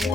Hey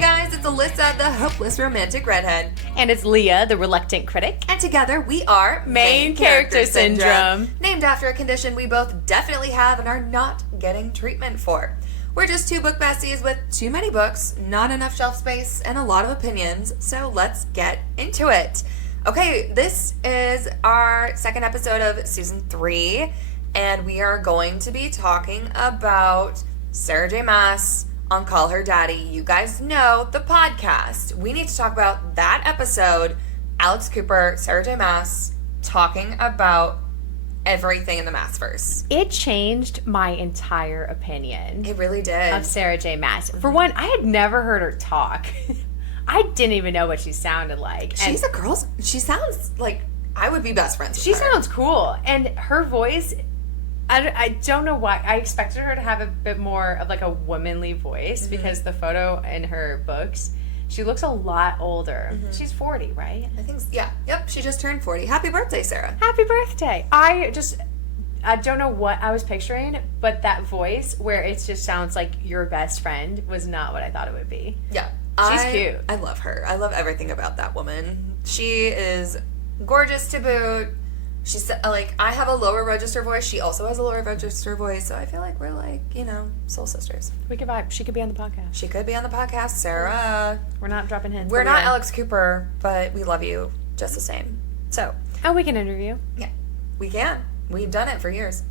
guys, it's Alyssa, the hopeless romantic redhead. And it's Leah, the reluctant critic. And together we are Main Character Syndrome. Named after a condition we both definitely have and are not getting treatment for. We're just two book besties with too many books, not enough shelf space, and a lot of opinions, so let's get into it. Okay, this is our second episode of season 3, and we are going to be talking about Sarah J. Maas on Call Her Daddy. You guys know the podcast. We need to talk about that episode. Alex Cooper, Sarah J. Maas, talking about everything in the Maasverse. It changed my entire opinion. It really did. Of Sarah J. Maas. For one, I had never heard her talk. I didn't even know what she sounded like. She's a girl. She sounds like I would be best friends with her. She sounds cool. And her voice, I don't know why. I expected her to have a bit more of like a womanly voice because the photo in her books, she looks a lot older. She's 40, right? I think, yeah. Yep, she just turned 40. Happy birthday, Sarah. Happy birthday. I don't know what I was picturing, but that voice where it just sounds like your best friend was not what I thought it would be. Yeah. She's cute. I love her. I love everything about that woman. She is gorgeous to boot. She's like, I have a lower register voice. She also has a lower register voice. So I feel like we're like, soul sisters. We could vibe. She could be on the podcast. She could be on the podcast. Sarah. We're not dropping hints. We're not Alex Cooper, but we love you just the same. So. Oh, we can interview. Yeah, we can. We've done it for years.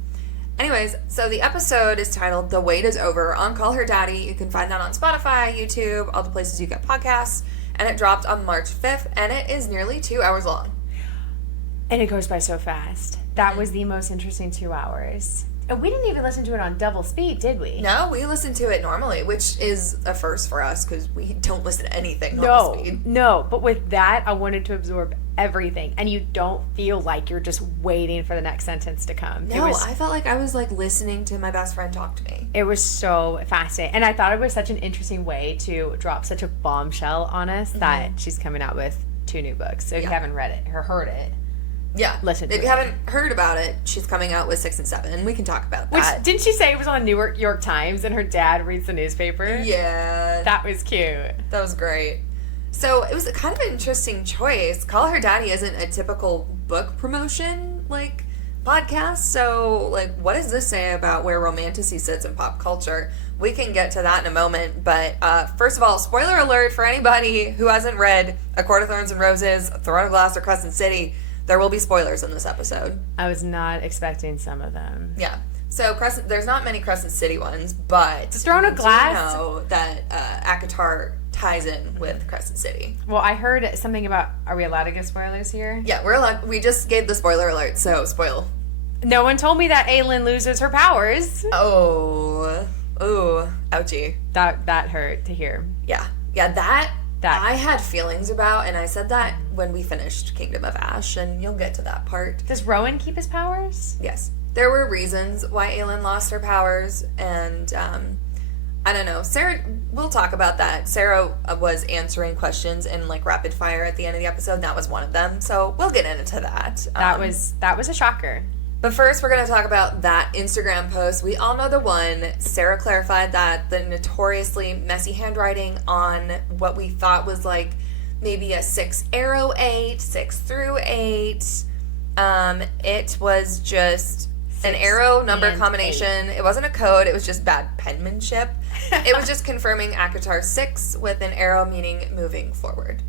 Anyways, so the episode is titled The Wait is Over on Call Her Daddy. You can find that on Spotify, YouTube, all the places you get podcasts. And it dropped on March 5th, and it is nearly 2 hours long. And it goes by so fast. That was the most interesting 2 hours. And we didn't even listen to it on double speed, did we? No, we listen to it normally, which is a first for us because we don't listen to anything normal speed. No, but with that, I wanted to absorb everything. And you don't feel like you're just waiting for the next sentence to come. No, I felt like I was like listening to my best friend talk to me. It was so fascinating. And I thought it was such an interesting way to drop such a bombshell on us that she's coming out with 2 new books. So if you haven't read it or heard it, listen to it. If you haven't heard about it, she's coming out with 6 and 7, and we can talk about that. Which, didn't she say it was on New York Times and her dad reads the newspaper? Yeah. That was cute. That was great. So it was kind of an interesting choice. Call Her Daddy isn't a typical book promotion, podcast. So, what does this say about where romanticy sits in pop culture? We can get to that in a moment. But first of all, spoiler alert for anybody who hasn't read A Court of Thorns and Roses, Throne of Glass, or Crescent City. There will be spoilers in this episode. I was not expecting some of them. Yeah. So there's not many Crescent City ones, but Throne of Glass. Do know that ACOTAR ties in with Crescent City. Well, I heard something about. Are we allowed to give spoilers here? Yeah, we're allowed. We just gave the spoiler alert, so spoil. No one told me that Aelin loses her powers. Oh, ooh, ouchie. That hurt to hear. Yeah, that I had feelings about, and I said that when we finished Kingdom of Ash, and you'll get to that part. Does Rowan keep his powers? Yes. There were reasons why Aelin lost her powers, and I don't know. Sarah, we'll talk about that. Sarah was answering questions in rapid fire at the end of the episode, and that was one of them, so we'll get into that. That was a shocker. But first, we're going to talk about that Instagram post. We all know the one. Sarah clarified that the notoriously messy handwriting on what we thought was maybe a 6 arrow 8, 6 through 8. It was just an arrow number combination. 8. It wasn't a code. It was just bad penmanship. It was just confirming ACOTAR 6 with an arrow meaning moving forward.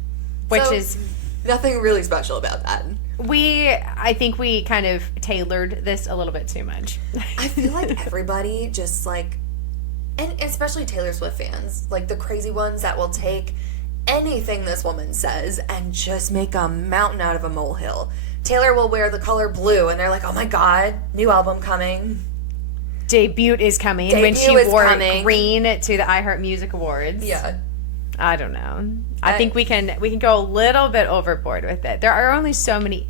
Which is nothing really special about that. I think we kind of tailored this a little bit too much. I feel like everybody just and especially Taylor Swift fans, the crazy ones that will take anything this woman says and just make a mountain out of a molehill. Taylor will wear the color blue and they're like, oh my God, new album coming. Debut is coming. When she wore green to the iHeart Music Awards. Yeah. I don't know. I think we can go a little bit overboard with it. There are only so many.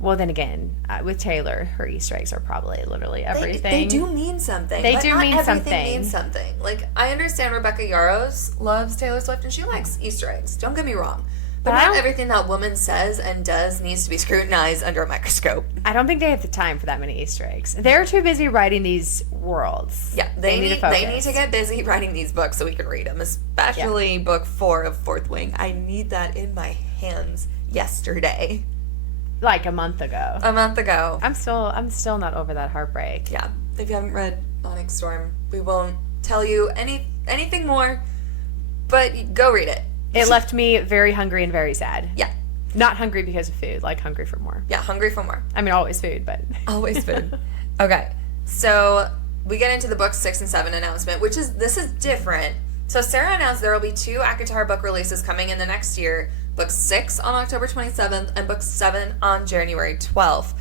Well, then again, with Taylor, her Easter eggs are probably literally everything. They do mean something. They do mean something. Everything means something. I understand Rebecca Yarros loves Taylor Swift and she likes Easter eggs. Don't get me wrong. But I not don't- everything that woman says and does needs to be scrutinized under a microscope. I don't think they have the time for that many Easter eggs. They're too busy writing these worlds. Yeah, they need focus. to get busy writing these books so we can read them, especially book 4 of Fourth Wing. I need that in my hands yesterday. Like a month ago. A month ago. I'm still not over that heartbreak. Yeah. If you haven't read Onyx Storm, we won't tell you anything more, but go read it. It left me very hungry and very sad. Yeah. Not hungry because of food, like hungry for more. Yeah, hungry for more. I mean, always food, but... Always food. Okay. So we get into the book 6 and 7 announcement, this is different. So Sarah announced there will be 2 ACOTAR book releases coming in the next year. Book 6 on October 27th and book 7 on January 12th.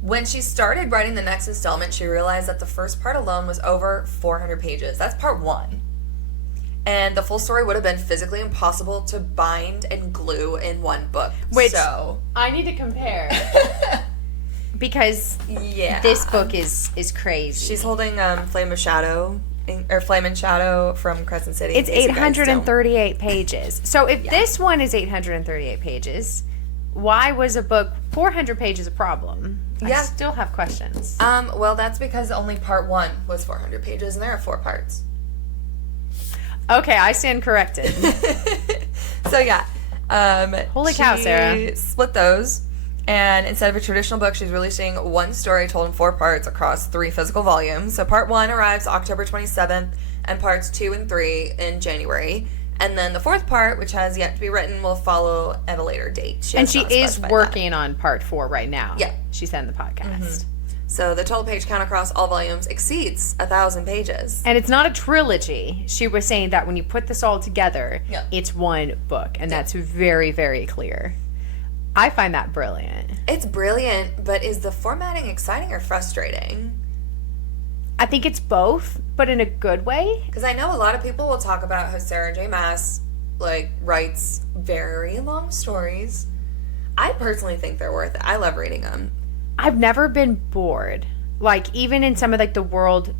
When she started writing the next installment, she realized that the first part alone was over 400 pages. That's part 1. And the full story would have been physically impossible to bind and glue in one book. Which so I need to compare. Because yeah, this book is crazy. She's holding Flame and Shadow from Crescent City. It's 838 pages. So if this one is 838 pages, why was a book 400 pages a problem? I still have questions. Well, that's because only part 1 was 400 pages, and there are 4 parts. Okay, I stand corrected. So yeah, Holy cow, Sarah! She split those, and instead of a traditional book, she's releasing one story told in 4 parts across 3 physical volumes. So part 1 arrives October 27th, and parts 2 and 3 in January. And then the 4th part, which has yet to be written, will follow at a later date. And she is working on part 4 right now. Yeah. She said in the podcast. Mm-hmm. So the total page count across all volumes exceeds 1,000 pages. And it's not a trilogy. She was saying that when you put this all together, it's one book. And that's very, very clear. I find that brilliant. It's brilliant, but is the formatting exciting or frustrating? I think it's both, but in a good way. Because I know a lot of people will talk about how Sarah J. Maas writes very long stories. I personally think they're worth it. I love reading them. I've never been bored. Like, even in some of the world,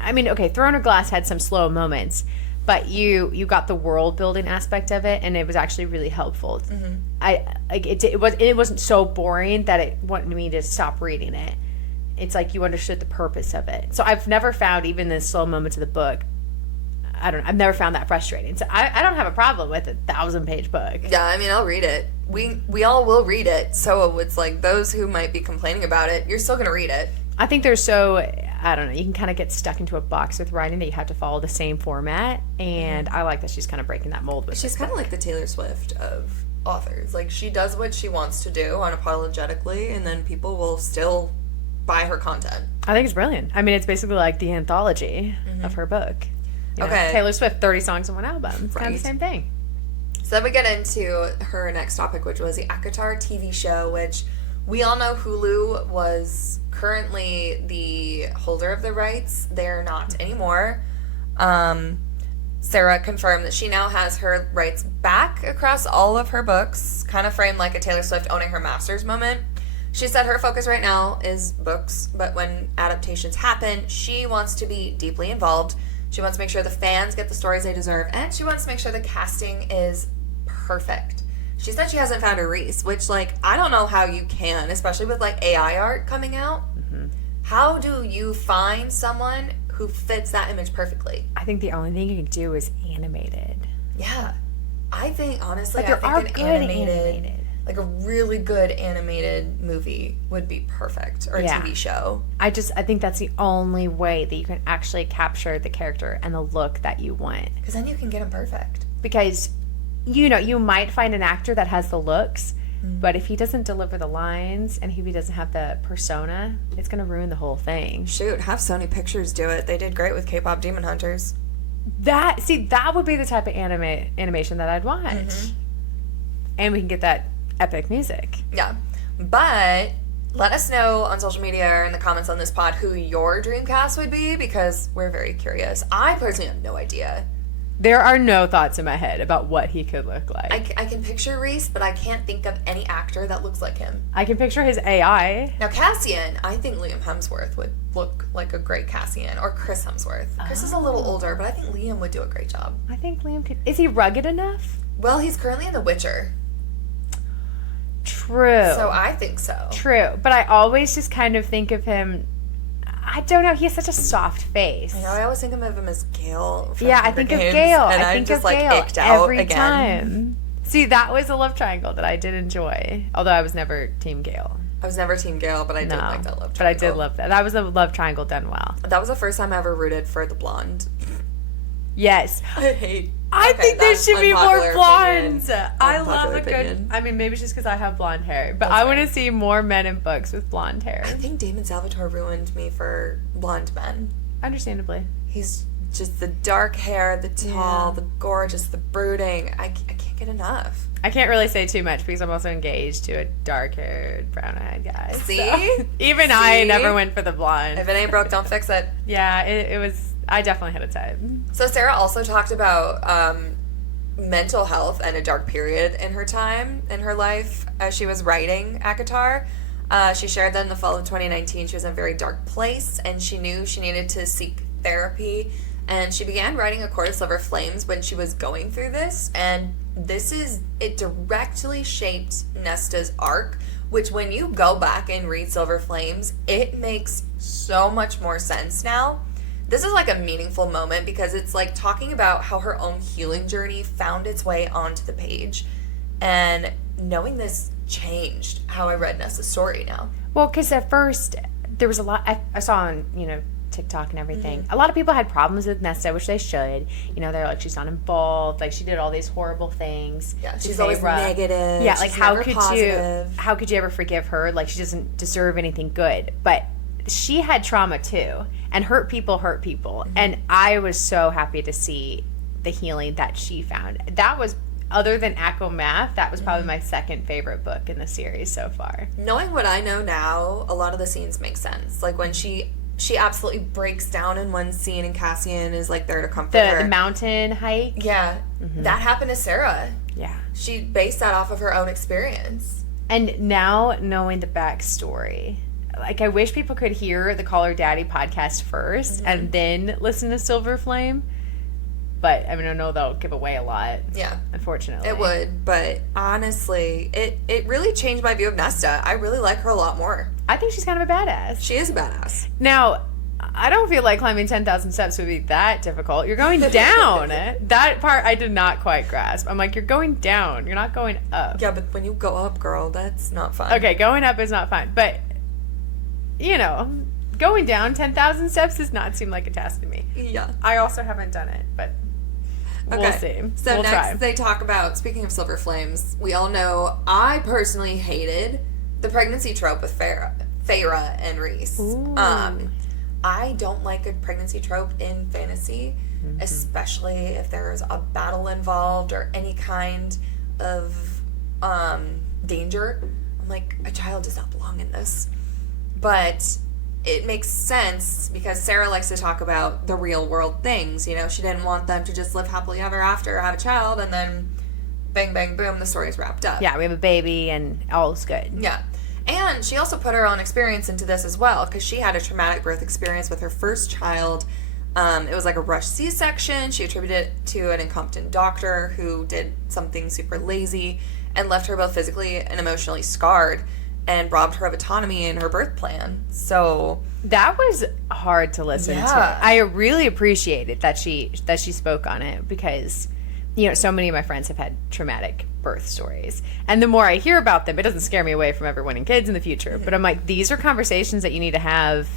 I mean, okay, Throne of Glass had some slow moments, but you got the world building aspect of it, and it was actually really helpful. Mm-hmm. It wasn't so boring that it wanted me to stop reading it. It's like you understood the purpose of it. So I've never found, even the slow moments of the book, I've never found that frustrating. So I don't have a problem with a 1,000-page book. Yeah, I mean, I'll read it. We all will read it. So it's like those who might be complaining about it, you're still going to read it. I think you can kind of get stuck into a box with writing that you have to follow the same format. And I like that she's kind of breaking that mold with it. She's kind of like the Taylor Swift of authors. Like, she does what she wants to do unapologetically, and then people will still buy her content. I think it's brilliant. I mean, it's basically like the anthology of her book. Okay. Taylor Swift, 30 songs in one album. It's kind of the same thing. So then we get into her next topic, which was the ACOTAR TV show, which we all know Hulu was currently the holder of the rights. They're not anymore. Sarah confirmed that she now has her rights back across all of her books, kind of framed like a Taylor Swift owning her master's moment. She said her focus right now is books, but when adaptations happen, she wants to be deeply involved. She wants to make sure the fans get the stories they deserve, and she wants to make sure the casting is perfect. She said she hasn't found a Reese, which, I don't know how you can, especially with, AI art coming out. Mm-hmm. How do you find someone who fits that image perfectly? I think the only thing you can do is animated. Yeah. I think, honestly, there are good animated. A really good animated movie would be perfect, or a TV show. I think that's the only way that you can actually capture the character and the look that you want. Because then you can get them perfect. Because, you might find an actor that has the looks, but if he doesn't deliver the lines and if he doesn't have the persona, it's going to ruin the whole thing. Shoot, have Sony Pictures do it. They did great with K-pop Demon Hunters. That would be the type of animation that I'd watch. Mm-hmm. And we can get that epic music. Yeah. But let us know on social media or in the comments on this pod who your dream cast would be, because we're very curious. I personally have no idea. There are no thoughts in my head about what he could look like. I can picture Reese, but I can't think of any actor that looks like him. I can picture his AI. Now, Cassian, I think Liam Hemsworth would look like a great Cassian, or Chris Hemsworth. Chris is a little older, but I think Liam would do a great job. I think Liam could. Is he rugged enough? Well, he's currently in The Witcher. True. So I think so. True. But I always just kind of think of him, I don't know, he has such a soft face. I know, I always think of him as Gale. From Yeah, I Hunger think of Games, Gale. And I I'm think just of like Gale icked out every again. time. See, that was a love triangle that I did enjoy. Although I was never Team Gale. I was never Team Gale, but I did like that love triangle. But I did love that. That was a love triangle done well. That was the first time I ever rooted for the blonde. Yes. I think there should be more blondes. I love a opinion. good. I mean, maybe it's just because I have blonde hair, but I want to see more men in books with blonde hair. I think Damon Salvatore ruined me for blonde men. Understandably. He's just the dark hair, the tall, the gorgeous, the brooding. I can't get enough. I can't really say too much because I'm also engaged to a dark-haired, brown-eyed guy. See? So. Even I never went for the blonde. If it ain't broke, don't fix it. Yeah, it was. I definitely had a type. So Sarah also talked about mental health and a dark period in her time, in her life, as she was writing ACOTAR. She shared that in the fall of 2019, she was in a very dark place, and she knew she needed to seek therapy. And she began writing A Court of Silver Flames when she was going through this. And it directly shaped Nesta's arc, which when you go back and read Silver Flames, it makes so much more sense now. This is like a meaningful moment because it's like talking about how her own healing journey found its way onto the page. And knowing this changed how I read Nesta's story now. Well, because at first there was a lot I saw on, TikTok and everything. A lot of people had problems with Nesta, which they should. They're like, she's not involved. Like, she did all these horrible things. Yeah, she's always negative. Yeah, like, she's how never could positive. how could you ever forgive her? Like, she doesn't deserve anything good. But she had trauma too, and hurt people. And I was so happy to see the healing that she found. That was, other than Akko Math, that was probably my second favorite book in the series so far. Knowing what I know now, a lot of the scenes make sense. Like when she absolutely breaks down in one scene and Cassian is like there to comfort her. The mountain hike. Yeah. That happened to Sarah. Yeah. She based that off of her own experience. And now knowing the backstory, like, I wish people could hear the Call Her Daddy podcast first and then listen to Silver Flame. But, I mean, I know they'll give away a lot. Yeah. Unfortunately. It would. But honestly, it really changed my view of Nesta. I really like her a lot more. I think she's kind of a badass. She is a badass. Now, I don't feel like climbing 10,000 steps would be that difficult. You're going down. That part I did not quite grasp. I'm like, you're going down. You're not going up. Yeah, but when you go up, girl, that's not fun. Okay, going up is not fun. But, going down 10,000 steps does not seem like a task to me. Yeah. I also haven't done it, but we'll see. So we'll next try. they talk about, speaking of Silver Flames, we all know I personally hated the pregnancy trope with Feyre and Rhys. I don't like a pregnancy trope in fantasy, especially if there's a battle involved or any kind of danger. I'm like, a child does not belong in this. But it makes sense because Sarah likes to talk about the real world things. She didn't want them to just live happily ever after, have a child, and then bang, bang, boom, the story's wrapped up. Yeah, we have a baby and all's good. Yeah. And she also put her own experience into this as well because she had a traumatic birth experience with her first child. It was like a rushed C-section. She attributed it to an incompetent doctor who did something super lazy and left her both physically and emotionally scarred and robbed her of autonomy in her birth plan. So that was hard to listen to. I really appreciated that she spoke on it because so many of my friends have had traumatic birth stories. And the more I hear about them, it doesn't scare me away from ever wanting kids in the future. But I'm like, these are conversations that you need to have,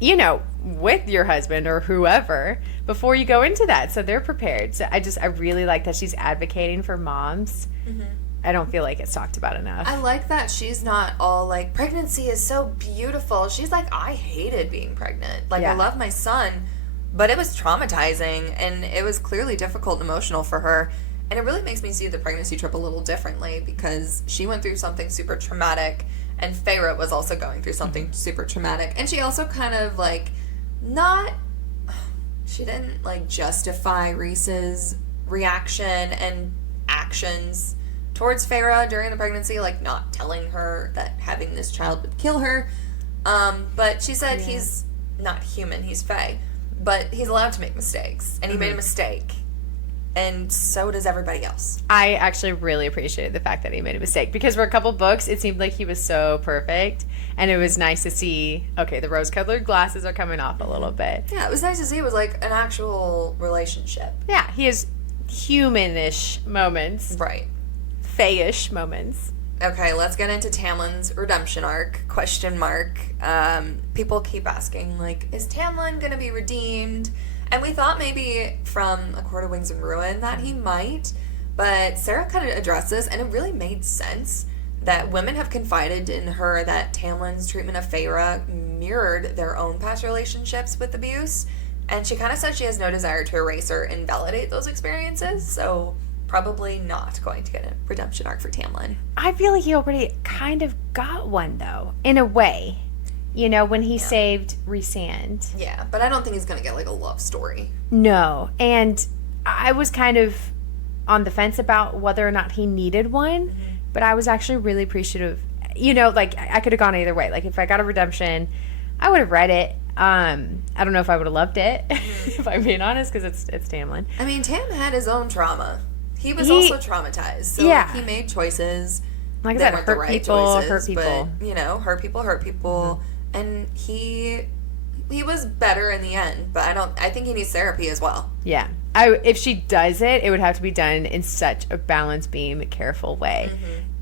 with your husband or whoever before you go into that. So they're prepared. So I really like that she's advocating for moms. I don't feel like it's talked about enough. I like that she's not all like, pregnancy is so beautiful. She's like, I hated being pregnant. Like, I love my son, but it was traumatizing and it was clearly difficult and emotional for her. And it really makes me see the pregnancy trip a little differently because she went through something super traumatic and Feyre was also going through something super traumatic. And she also kind of like, she didn't like justify Rhys's reaction and actions towards Feyre during the pregnancy, like not telling her that having this child would kill her. But she said he's not human, he's Fae. But he's allowed to make mistakes. And he made a mistake. and so does everybody else. I actually really appreciated the fact that he made a mistake, because for a couple books, it seemed like he was so perfect, and it was nice to see, okay, the rose-colored glasses are coming off a little bit. Yeah, it was nice to see it was like an actual relationship. Yeah, he has human-ish moments. Right. Fae-ish moments. Okay, let's get into Tamlin's redemption arc, question mark. People keep asking, like, is Tamlin going to be redeemed? And we thought maybe from A Court of Wings and Ruin that he might, but Sarah kind of addressed this, and it really made sense that women have confided in her that Tamlin's treatment of Feyre mirrored their own past relationships with abuse, and she kind of said she has no desire to erase or invalidate those experiences, so probably not going to get a redemption arc for Tamlin. I feel like he already kind of got one, though, in a way. You know, when he saved Rhysand. Yeah, but I don't think he's going to get, like, a love story. No, and I was kind of on the fence about whether or not he needed one, but I was actually really appreciative. You know, like, I could have gone either way. Like, if I got a redemption, I would have read it. I don't know if I would have loved it, if I'm being honest, because it's Tamlin. I mean, Tam had his own trauma. He was also traumatized. So yeah. he made choices like that I weren't said, the right choices. But, you know, hurt people hurt people. And he was better in the end. But I think he needs therapy as well. Yeah. If she does it, it would have to be done in such a balance beam, careful way.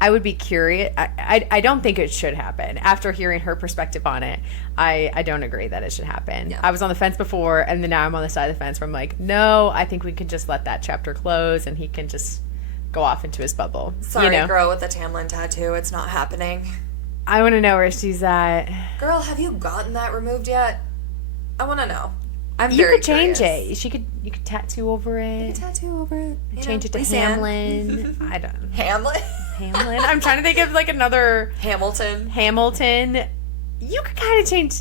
I would be curious. I don't think it should happen. After hearing her perspective on it, I don't agree that it should happen. Yeah. I was on the fence before, and then now I'm on the side of the fence where I'm like, no, I think we can just let that chapter close, and he can just go off into his bubble. Sorry, you know? girl with the Tamlin tattoo. It's not happening. I want to know where she's at. Girl, have you gotten that removed yet? I want to know. I'm You very could change curious. it. You could tattoo over it. Tattoo over it. Change it to Hamlin. I don't know. Hamlin? Hamlin. I'm trying to think of like another Hamilton. You could kind of change.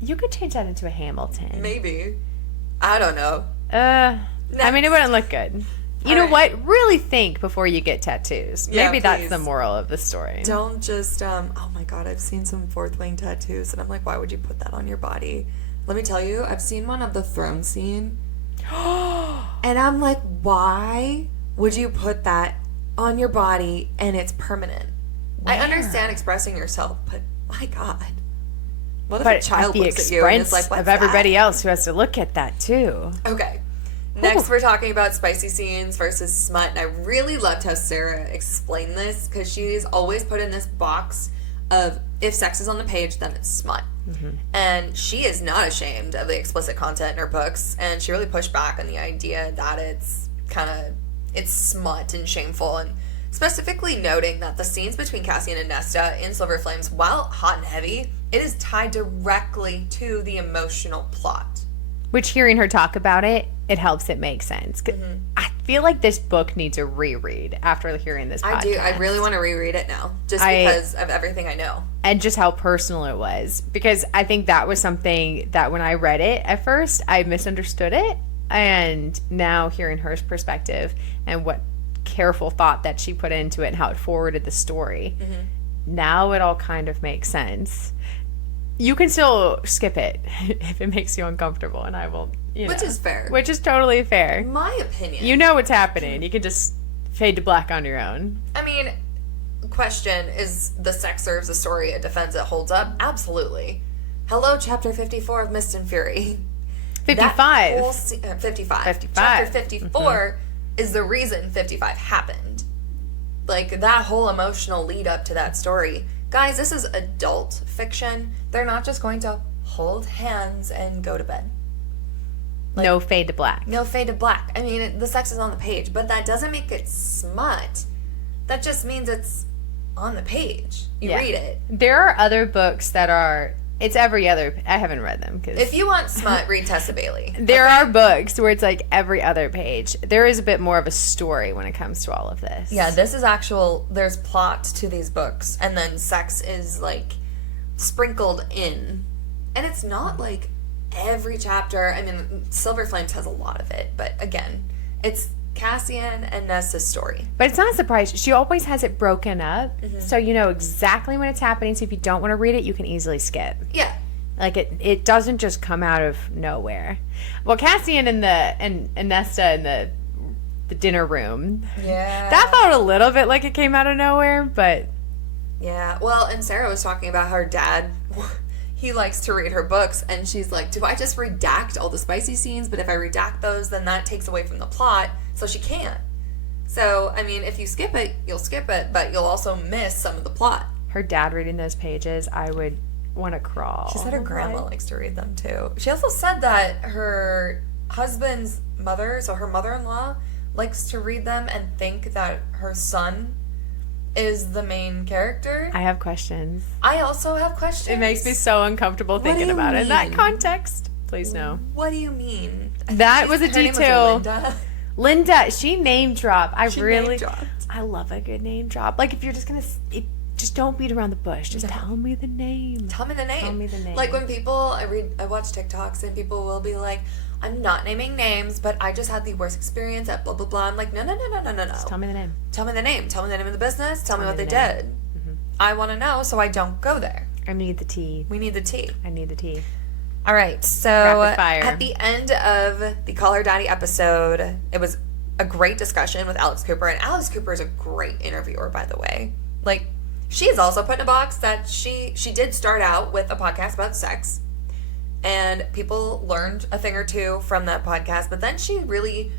You could change that into a Hamilton. Maybe. I don't know. I mean, it wouldn't look good. You know what? Really think before you get tattoos. Yeah, Maybe that's please. the moral of the story. Don't just, oh my god, I've seen some fourth wing tattoos, and I'm like, why would you put that on your body? Let me tell you, I've seen one of the throne scene, and I'm like, why would you put that on your body and it's permanent? Where? I understand expressing yourself, but my god. What if But a child at the looks at you and is like, expense what's of everybody that? else who has to look at that too. Okay. Next, we're talking about spicy scenes versus smut, and I really loved how Sarah explained this, because she's always put in this box of, if sex is on the page, then it's smut. And she is not ashamed of the explicit content in her books, and she really pushed back on the idea that it's smut and shameful, and specifically noting that the scenes between Cassian and Nesta in Silver Flames, while hot and heavy, it is tied directly to the emotional plot. Which, hearing her talk about it, it helps it make sense. I feel like this book needs a reread after hearing this podcast. I do. I really want to reread it now, just because of everything I know. And just how personal it was. Because I think that was something that when I read it at first, I misunderstood it. And now hearing her perspective and what careful thought that she put into it and how it forwarded the story, now it all kind of makes sense. You can still skip it if it makes you uncomfortable, and I will, Which is fair. Which is totally fair. My opinion. You know what's happening. You can just fade to black on your own. I mean, question, is the sex serves the story it defends it holds up? Absolutely. Hello, chapter 54 of Mist and Fury. 55. That whole 55. 55. Chapter 54 is the reason 55 happened. Like, that whole emotional lead up to that story. Guys, this is adult fiction. They're not just going to hold hands and go to bed. Like, no fade to black. No fade to black. I mean, the sex is on the page, but that doesn't make it smut. That just means it's on the page. You read it. There are other books that are... It's every other... I haven't read them. Cause if you want smut, read Tessa Bailey. There are books where it's like every other page. There is a bit more of a story when it comes to all of this. Yeah, this is actual... There's plot to these books, and then sex is, like, sprinkled in. And it's not, like, every chapter. I mean, Silver Flames has a lot of it, but, again, it's Cassian and Nesta's story. But it's not a surprise. She always has it broken up, so you know exactly when it's happening. So if you don't want to read it, you can easily skip. Yeah. Like, it doesn't just come out of nowhere. Well, Cassian and Nesta and the the dinner room. Yeah. That felt a little bit like it came out of nowhere, but Yeah. Well, and Sarah was talking about her dad. He likes to read her books, and she's like, do I just redact all the spicy scenes? But if I redact those, then that takes away from the plot, so she can't. So, I mean, if you skip it, you'll skip it, but you'll also miss some of the plot. her dad reading those pages, I would want to crawl. She said her grandma likes to read them, too. She also said that her husband's mother, so her mother-in-law, likes to read them and think that her son is the main character. I have questions. I also have questions. It makes me so uncomfortable thinking about it in that context. Please no. What do you mean? That was a Her name was detail. Linda. Linda, she name dropped. She name dropped. I love a good name drop. Like if you're just gonna, just don't beat around the bush. Just tell me the name. Tell me the name. Tell me the name. Like when people, I watch TikToks and people will be like, I'm not naming names, but I just had the worst experience at blah, blah, blah. I'm like, no. Just tell me the name. Tell me the name. Tell me the name of the business. Tell me what they the name. did. Mm-hmm. I want to know so I don't go there. I need the tea. We need the tea. I need the tea. All right. So Rapid fire. at the end of the Call Her Daddy episode, it was a great discussion with Alex Cooper. And Alex Cooper is a great interviewer, by the way. Like, she's also put in a box that she did start out with a podcast about sex. And people learned a thing or two from that podcast. But then she really,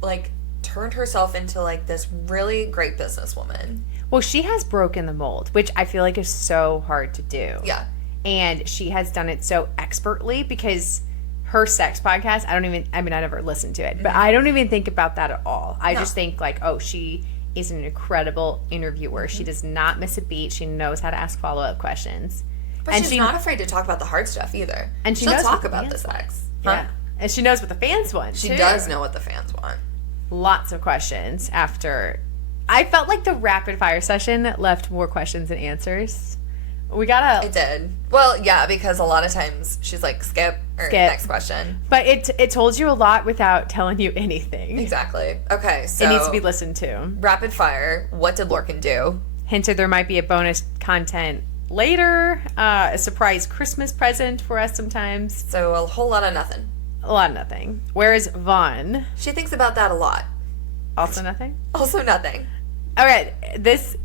like, turned herself into, like, this really great businesswoman. Well, she has broken the mold, which I feel like is so hard to do. Yeah. And she has done it so expertly because her sex podcast, I never listened to it, but I don't even think about that at all. I just think, like, oh, she is an incredible interviewer. She does not miss a beat. She knows how to ask follow-up questions. But she's not afraid to talk about the hard stuff either. And she'll knows talk what the about fans the sex. Huh? Yeah. And she knows what the fans want, She too. does know what the fans want. Lots of questions after. I felt like the rapid fire session left more questions than answers. It did. Well, yeah, because a lot of times she's like, skip, next question. But it told you a lot without telling you anything. Exactly. Okay, so it needs to be listened to. Rapid fire. What did Lorcan do? Hinted there might be a bonus content later, a surprise Christmas present for us sometimes. So a whole lot of nothing. A lot of nothing. Whereas Vaughn, She thinks about that a lot. also nothing. Also nothing. All right, this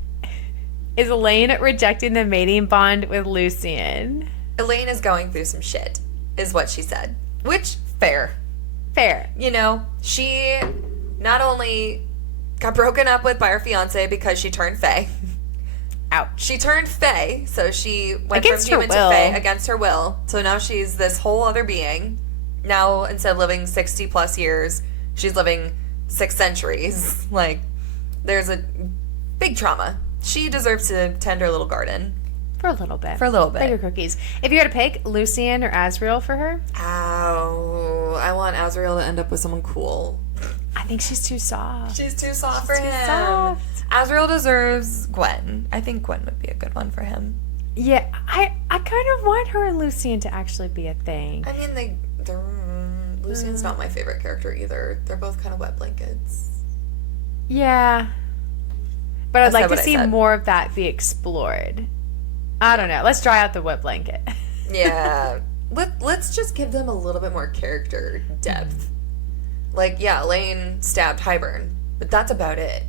is Elaine rejecting the mating bond with Lucien. Elaine is going through some shit, is what she said. Which, fair. Fair. You know, she not only got broken up with by her fiance because she turned fae. Ouch. She turned fae, so she went Against from her human to will. fae against her will. So now she's this whole other being. Now, instead of living 60 plus years, she's living 6 centuries. Like, there's a big trauma. She deserves to tend her little garden. For a little bit. Bigger cookies. If you had to pick Lucien or Azriel for her? Ow. I want Azriel to end up with someone cool. I think she's too soft. She's too soft for too him. soft. Azriel deserves Gwen. I think Gwen would be a good one for him. Yeah, I kind of want her and Lucien to actually be a thing. I mean, Lucien's not my favorite character either. They're both kind of wet blankets. Yeah. But I'd like to see said. more of that be explored. I don't know. Let's dry out the wet blanket. Yeah. Let's just give them a little bit more character depth. Like, yeah, Elaine stabbed Highburn, but that's about it.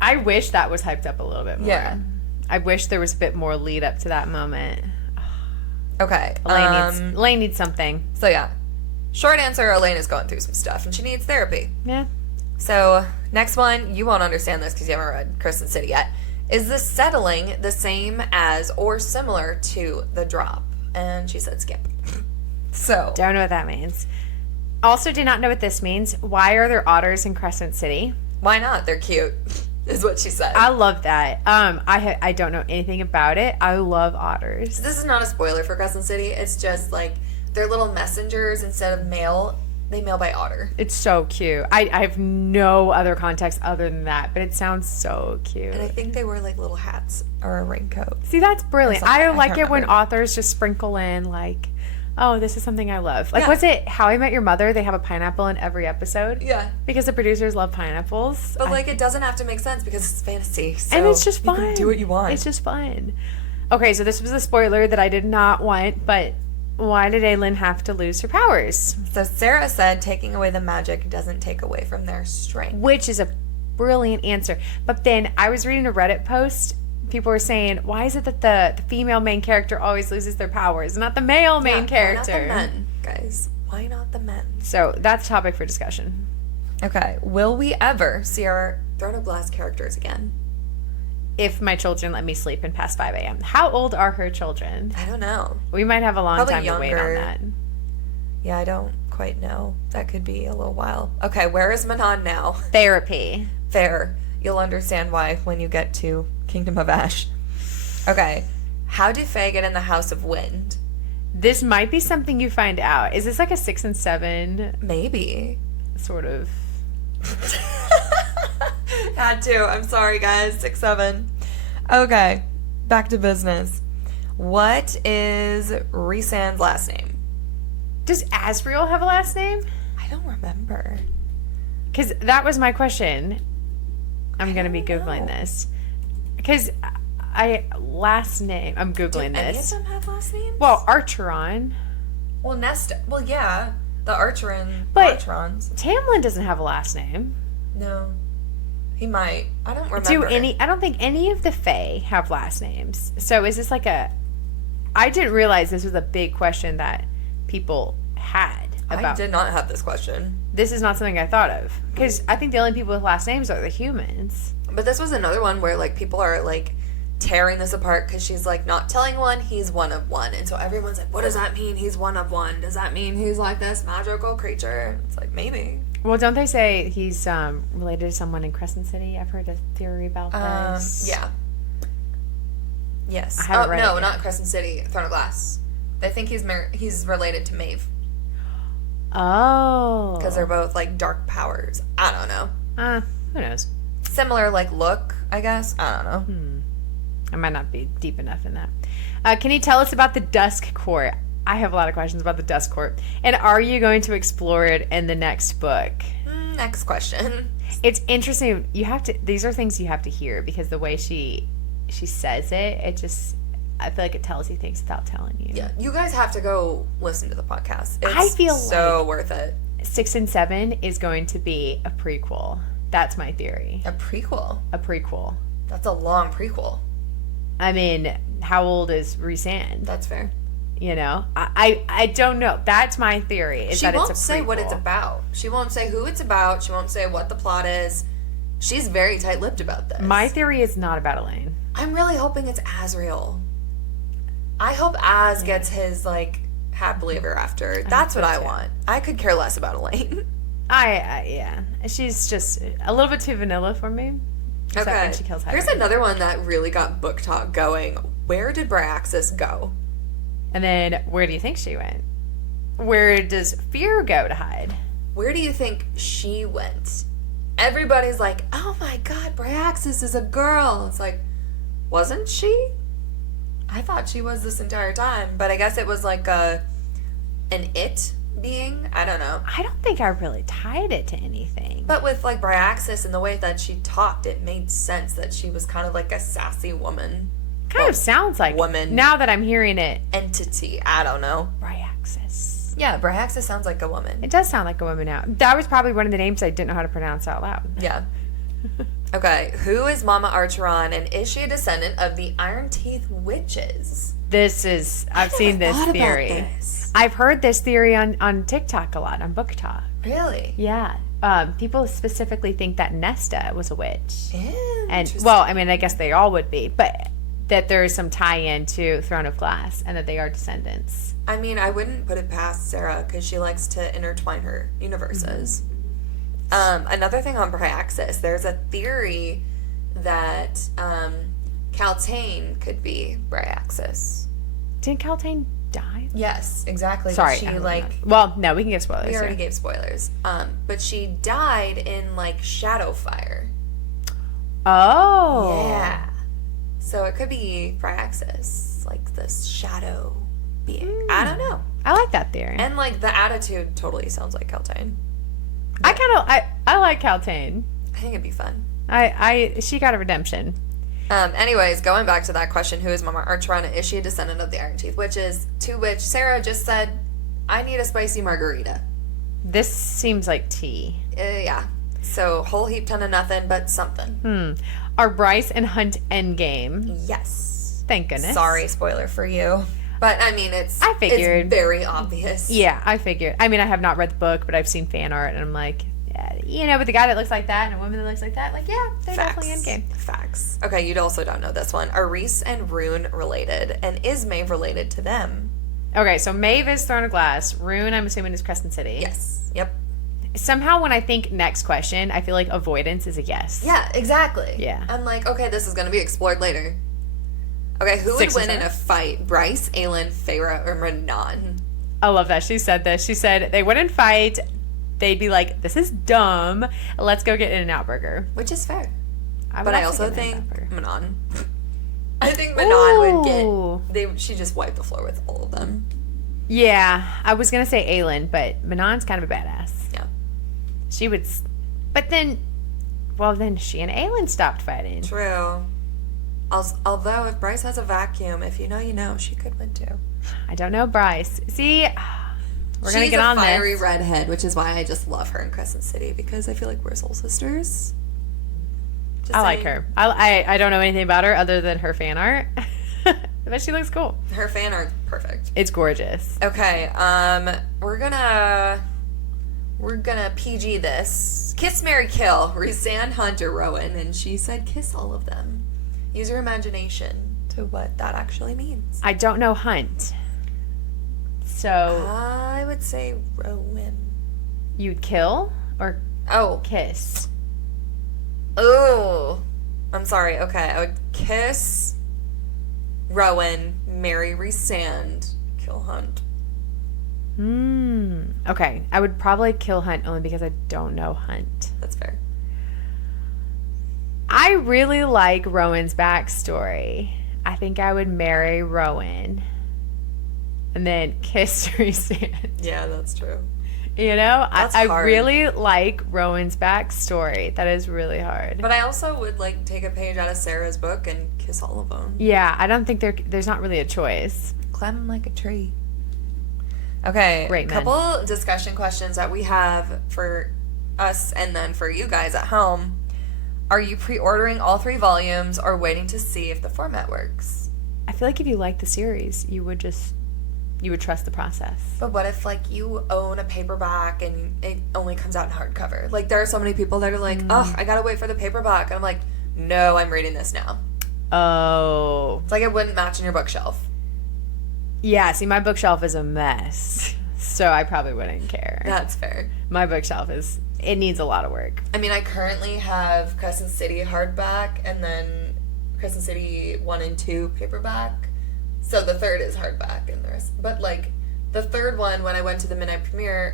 I wish that was hyped up a little bit more. Yeah. I wish there was a bit more lead up to that moment. Okay. Elaine needs something. So, yeah. Short answer, Elaine is going through some stuff, and she needs therapy. Yeah. So, next one, you won't understand this because you haven't read Crescent City yet. Is the settling the same as or similar to the drop? And she said skip. So. Don't know what that means. Also, do not know what this means. Why are there otters in Crescent City? Why not? They're cute, is what she said. I love that. I don't know anything about it. I love otters. This is not a spoiler for Crescent City. It's just like they're little messengers instead of mail. They mail by otter. It's so cute. I have no other context other than that, but it sounds so cute. And I think they wear like little hats or a raincoat. See, that's brilliant. I I like can't it when remember. authors just sprinkle in like, oh, this is something I love. Like, Yeah. was it How I Met Your Mother? They have a pineapple in every episode. Yeah. Because the producers love pineapples. But like it doesn't have to make sense because it's fantasy. So And it's just fun. You can do what you want. It's just fun. Okay, so this was a spoiler that I did not want, but Why did Aelin have to lose her powers? So Sarah said taking away the magic doesn't take away from their strength. Which is a brilliant answer. But then I was reading a Reddit post. People were saying, why is it that the female main character always loses their powers, not the male main character? Why not the men, guys? Why not the men? So that's a topic for discussion. Okay. Will we ever see our Throne of Glass characters again? If my children let me sleep in past 5 a.m. How old are her children? I don't know. We might have a long Probably time to wait on that. Yeah, I don't quite know. That could be a little while. Okay, where is Manon now? Therapy. Fair. You'll understand why when you get to Kingdom of Ash. Okay. How do Fae get in the House of Wind? This might be something you find out. Is this like a 6 and 7? Maybe. Sort of. Had to. I'm sorry, guys. 6, 7. Okay. Back to business. What is Rhysand's last name? Does Asriel have a last name? I don't remember. Because that was my question. I'm going to be don't Googling know. this. Because last name, I'm Googling Do any of this. them have last names? Well, Archeron. Well, Nesta. Well, yeah. The Archeron. But- Archerons. Tamlin doesn't have a last name. No. He might. I don't remember. I don't think any of the Fae have last names. So is this like I didn't realize this was a big question that people had about. I did not have this question. This is not something I thought of. Because I think the only people with last names are the humans. But this was another one where, like, people are, like, tearing this apart because she's, like, not telling one he's one of one. And so everyone's like, what does that mean he's one of one? Does that mean he's, like, this magical creature? It's like, maybe. Well, don't they say he's related to someone in Crescent City? I've heard a theory about this. Yeah. Yes. I haven't read no, it yet. not Crescent City. Throne of Glass. They think he's related to Maeve Oh. because they're both, like, dark powers. I don't know. Who knows? Similar, like, look, I guess. I don't know. I might not be deep enough in that. Can you tell us about the Dusk Court? I have a lot of questions about the Dusk Court. And are you going to explore it in the next book? Next question. It's interesting. These are things you have to hear because the way she says it just, I feel like it tells you things without telling you. Yeah, you guys have to go listen to the podcast. It's I feel so worth it. 6 and 7 is going to be a prequel. That's my theory. A prequel. A prequel. That's a long prequel. I mean, how old is Rhysand? That's fair. You know, I don't know. That's my theory. Is She that won't it's a say what it's prequel. about. She won't say who it's about. She won't say what the plot is. She's very tight-lipped about this. My theory is not about Elaine. I'm really hoping it's Asriel. I hope Az gets his, like, happily ever after. That's what I want. I could care less about Elaine. Yeah. She's just a little bit too vanilla for me. Except Okay. when she kills Here's Hagrid. another one that really got book talk going. Where did Bryaxis go? And then where do you think she went? Where does Fear go to hide? Where do you think she went? Everybody's like, oh my god, Bryaxis is a girl. It's like, wasn't she? I thought she was this entire time, but I guess it was like an it being. I don't know. I don't think I really tied it to anything. But with like Bryaxis and the way that she talked, it made sense that she was kind of like a sassy woman. Kind of sounds like woman. Now that I'm hearing it, Entity. I don't know. Bryaxis. Yeah, Bryaxis sounds like a woman. It does sound like a woman now. That was probably one of the names I didn't know how to pronounce out loud. Yeah. Okay, who is Mama Archeron, and is she a descendant of the Iron Teeth Witches? I've seen this thought about theory. this. I've heard this theory on TikTok a lot, on Book Talk. Really? Yeah. People specifically think that Nesta was a witch. And, Interesting. well, I mean, I guess they all would be, but that there is some tie-in to Throne of Glass and that they are descendants. I mean, I wouldn't put it past Sarah because she likes to intertwine her universes. Another thing on Bryaxis, there's a theory that Caltaine could be Bryaxis. Didn't Caltaine die? Yes, exactly. Sorry. She I don't like know. Well, no, we can give spoilers. we already here. gave spoilers. But she died in like Shadowfire. Oh. Yeah. So it could be Bryaxis, like this shadow being. I don't know. I like that theory. And like the attitude totally sounds like Caltaine. I like Caltaine. I think it'd be fun. She got a redemption. Anyways, going back to that question, who is Mama Archerana? Is she a descendant of the Iron Teeth Witches? To which Sarah just said, I need a spicy margarita. This seems like tea. Yeah. So, whole heap ton of nothing, but something. Are Bryce and Hunt endgame? Yes. Thank goodness. Sorry, spoiler for you. But, I mean, I figured. It's very obvious. Yeah, I figured. I mean, I have not read the book, but I've seen fan art, and I'm like, yeah, with the guy that looks like that and a woman that looks like that, like, yeah, they're definitely endgame. Facts. Okay, you also don't know this one. Are Reese and Rune related? And is Maeve related to them? Okay, so Maeve is Throne of Glass. Rune, I'm assuming, is Crescent City. Yes. Yep. Somehow when I think next question, I feel like avoidance is a yes. Yeah, exactly. Yeah. I'm like, okay, this is going to be explored later. Okay, who would win in a fight? Bryce, Aelin, Feyre, or Renan? I love that. She said this. She said they wouldn't fight. They'd be like, this is dumb. Let's go get In-N-Out Burger. Which is fair. I but I also think Manon. I think Manon would get... She just wiped the floor with all of them. Yeah. I was going to say Aelin, but Manon's kind of a badass. Yeah. She would... But then... Well, then she and Aelin stopped fighting. True. Although, if Bryce has a vacuum, if you know, you know, she could win too. I don't know Bryce. See... We're going to get on this. She's a fiery redhead, which is why I just love her in Crescent City, because I feel like we're soul sisters. I like her. I don't know anything about her other than her fan art, but she looks cool. Her fan art's perfect. It's gorgeous. Okay, we're gonna PG this. Kiss, marry, kill. Rhysand, Hunt, or Rowan, and she said kiss all of them. Use your imagination to what that actually means. I don't know Hunt. So I would say Rowan. You'd kill or kiss? Oh, I'm sorry. Okay, I would kiss Rowan, marry Rhysand, kill Hunt. Okay, I would probably kill Hunt only because I don't know Hunt. That's fair. I really like Rowan's backstory. I think I would marry Rowan. And then kiss Rhysand. Yeah, that's true. You know? I hard. really like Rowan's backstory. That is really hard. But I also would, like, take a page out of Sarah's book and kiss all of them. Yeah, I don't think there's not really a choice. Climbing like a tree. Okay, Great men. Couple discussion questions that we have for us and then for you guys at home. Are you pre-ordering all 3 volumes or waiting to see if the format works? I feel like if you like the series, you would trust the process. But what if, like, you own a paperback and it only comes out in hardcover? Like, there are so many people that are like, oh, I gotta wait for the paperback. And I'm like, no, I'm reading this now. Oh. It's like it wouldn't match in your bookshelf. Yeah, see, my bookshelf is a mess. So I probably wouldn't care. That's fair. My bookshelf it needs a lot of work. I mean, I currently have Crescent City hardback and then Crescent City 1 and 2 paperback. So the third is hardback and the rest. But, like, the third one, when I went to the midnight release,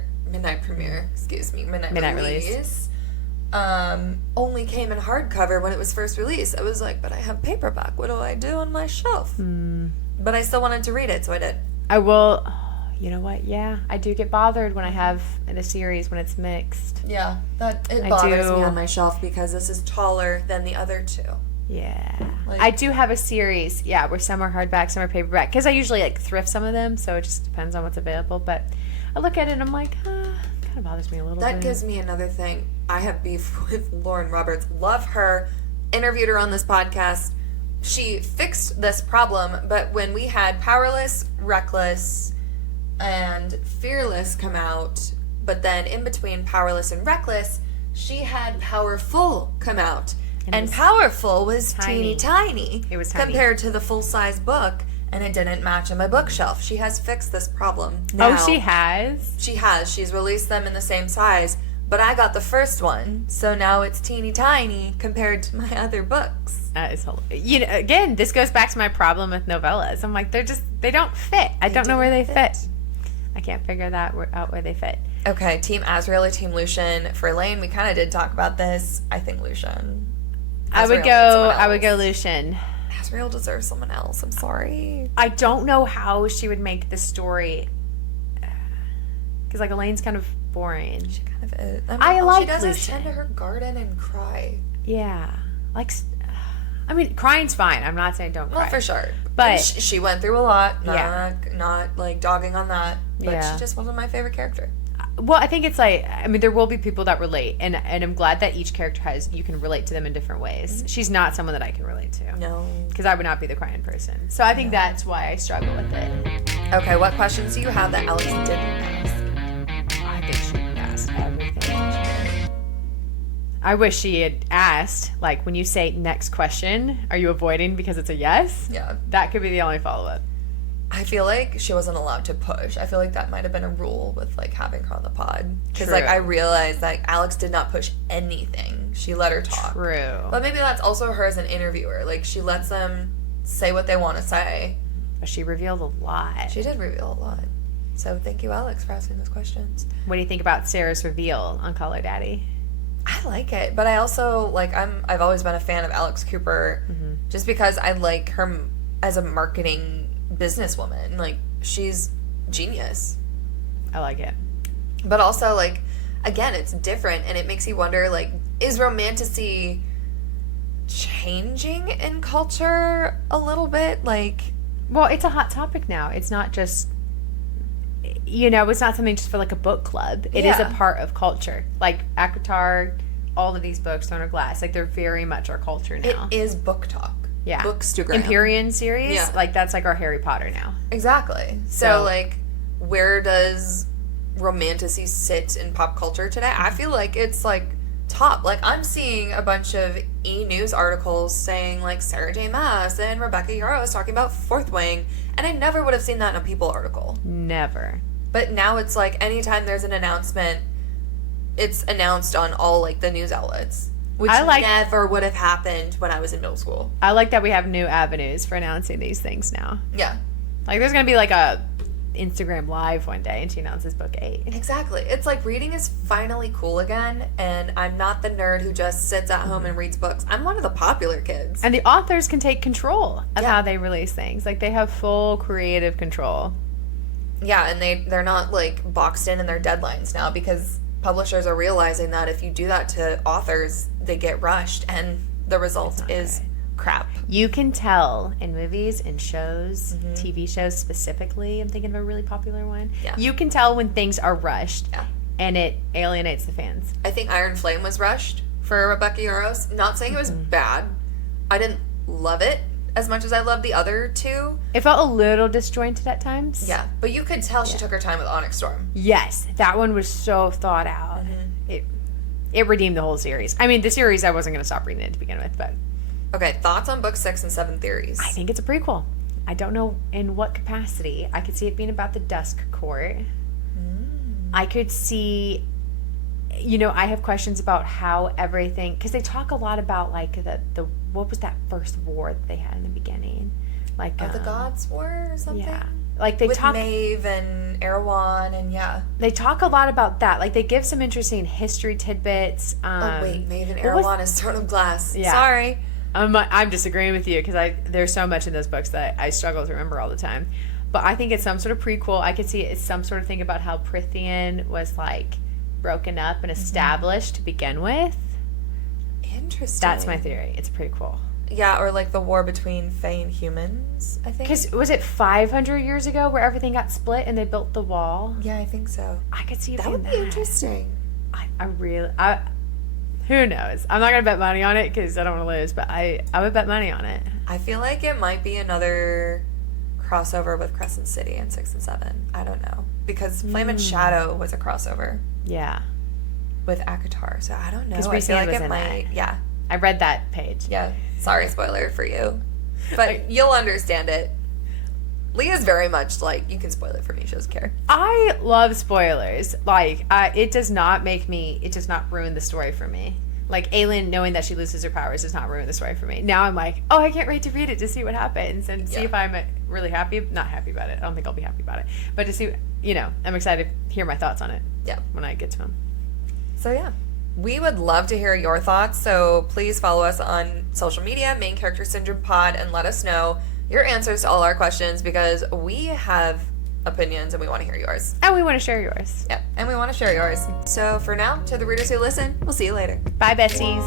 only came in hardcover when it was first released. I was like, but I have paperback. What do I do on my shelf? But I still wanted to read it, so I did. I will... You know what? Yeah, I do get bothered when I have in a series when it's mixed. Yeah, it bothers me on my shelf because this is taller than the other 2. Yeah. I do have a series, where some are hardback, some are paperback. Because I usually, like, thrift some of them, so it just depends on what's available. But I look at it and I'm like, kind of bothers me a little bit. That gives me another thing. I have beef with Lauren Roberts. Love her. Interviewed her on this podcast. She fixed this problem, but when we had Powerless, Reckless, and Fearless come out, but then in between Powerless and Reckless, she had Powerful come out. And Powerful was teeny tiny. It was tiny. Compared to the full-size book, and it didn't match on my bookshelf. She has fixed this problem. Now, she has? She has. She's released them in the same size, but I got the first one, so now it's teeny tiny compared to my other books. That is hilarious. Again, this goes back to my problem with novellas. I'm like, they don't fit. I don't know where they fit. I can't figure that out where they fit. Okay, Team Azrael or Team Lucian. For Elaine, we kind of did talk about this. I think Lucian. I would go Lucian. Azrael deserves someone else. I'm sorry. I don't know how she would make the story, because, like, Elaine's kind of boring. She kind of is. I like she does Lucian. Is tend to her garden and cry. Yeah, like I mean, crying's fine. I'm not saying don't cry. Well, for sure. But and she went through a lot. Yeah. Not like dogging on that. But Yeah. she just wasn't my favorite character. well, I think it's like, I mean, there will be people that relate, and I'm glad that each character you can relate to them in different ways. She's not someone that I can relate to. No. Because I would not be the crying person. So I think that's why I struggle with it. Okay, what questions do you have that Alex didn't ask? I think she asked everything. I wish she had asked, like, when you say next question, are you avoiding because it's a yes? Yeah. That could be the only follow-up. I feel like she wasn't allowed to push. I feel like that might have been a rule with, like, having her on the pod. Because, like, True. I realized that Alex did not push anything. She let her talk. True. But maybe that's also her as an interviewer. Like, she lets them say what they want to say. But she revealed a lot. She did reveal a lot. So thank you, Alex, for asking those questions. What do you think about Sarah's reveal on Call Her Daddy? I like it, but I also, like, I've always been a fan of Alex Cooper just because I like her as a marketing businesswoman. Like, she's genius. I like it. But also, like, again, it's different, and it makes you wonder, like, is romantasy changing in culture a little bit? Like, Well, it's a hot topic now. It's not just, it's not something just for like a book club. It is a Yeah. part of culture. Like ACOTAR, all of these books, Throne of Glass, like they're very much our culture it now. is book talk. Yeah. Bookstagram. Empyrean series, Yeah. like that's like our Harry Potter now. Exactly. So, like, where does romantasy sit in pop culture today? I feel like it's, like, top. Like, I'm seeing a bunch of e-news articles saying, like, Sarah J. Maas and Rebecca Yarros talking about Fourth Wing, and I never would have seen that in a People article. Never. But now it's, like, anytime there's an announcement, it's announced on all, like, the news outlets, which never would have happened when I was in middle school. I like that we have new avenues for announcing these things now. Yeah. Like there's going to be like a Instagram live one day and she announces book 8. Exactly. It's like reading is finally cool again, and I'm not the nerd who just sits at home and reads books. I'm one of the popular kids. And the authors can take control of Yeah. how they release things. Like they have full creative control. Yeah, and they're not, like, boxed in their deadlines now, because publishers are realizing that if you do that to authors, they get rushed, and the result is crap. You can tell in movies and shows, TV shows specifically, I'm thinking of a really popular one. Yeah. You can tell when things are rushed. Yeah. And it alienates the fans. I think Iron Flame was rushed for Rebecca Yarros. Not saying it was bad. I didn't love it as much as I loved the other two. It felt a little disjointed at times. Yeah, but you could tell she took her time with Onyx Storm. Yes, that one was so thought out. It redeemed the whole series. I mean, the series I wasn't going to stop reading it to begin with, but Okay, thoughts on book 6 and 7 theories? I think it's a prequel. I don't know in what capacity. I could see it being about the Dusk Court. I could see, I have questions about how everything, because they talk a lot about like the what was that first war that they had in the beginning, like the Gods War or something. Yeah, like they with talk Maeve and Erewhon and They talk a lot about that. Like they give some interesting history tidbits. oh wait, Maeve and what was- Erewhon is Throne of Glass. Yeah. Sorry. I'm disagreeing with you because there's so much in those books that I struggle to remember all the time. But I think it's some sort of prequel. I could see it's some sort of thing about how Prythian was like broken up and established to begin with. Interesting. That's my theory. It's a prequel. Yeah, or like the war between Fae and humans, I think. Because was it 500 years ago where everything got split and they built the wall? Yeah, I think so. I could see it That being would be interesting. Who knows? I'm not gonna bet money on it because I don't want to lose. But I would bet money on it. I feel like it might be another crossover with Crescent City in 6 and 7. I don't know. Because Flame and Shadow was a crossover Yeah. with ACOTAR, so I don't know. 'Cause I feel Rhysand like was it in might. it. Yeah. I read that page. Yeah. Sorry, spoiler for you. But you'll understand it. Leah's very much like, you can spoil it for me, she doesn't care. I love spoilers. Like, it does not ruin the story for me. Like, Aelin knowing that she loses her powers does not ruin the story for me. Now I'm like, oh, I can't wait to read it to see what happens and see if I'm really not happy about it. I don't think I'll be happy about it. But to see, I'm excited to hear my thoughts on it. Yeah. When I get to them. So yeah. We would love to hear your thoughts, so please follow us on social media, Main Character Syndrome Pod, and let us know your answers to all our questions, because we have opinions and we want to hear yours. And we want to share yours. Yep, and we want to share yours. So for now, to the readers who listen, we'll see you later. Bye, besties.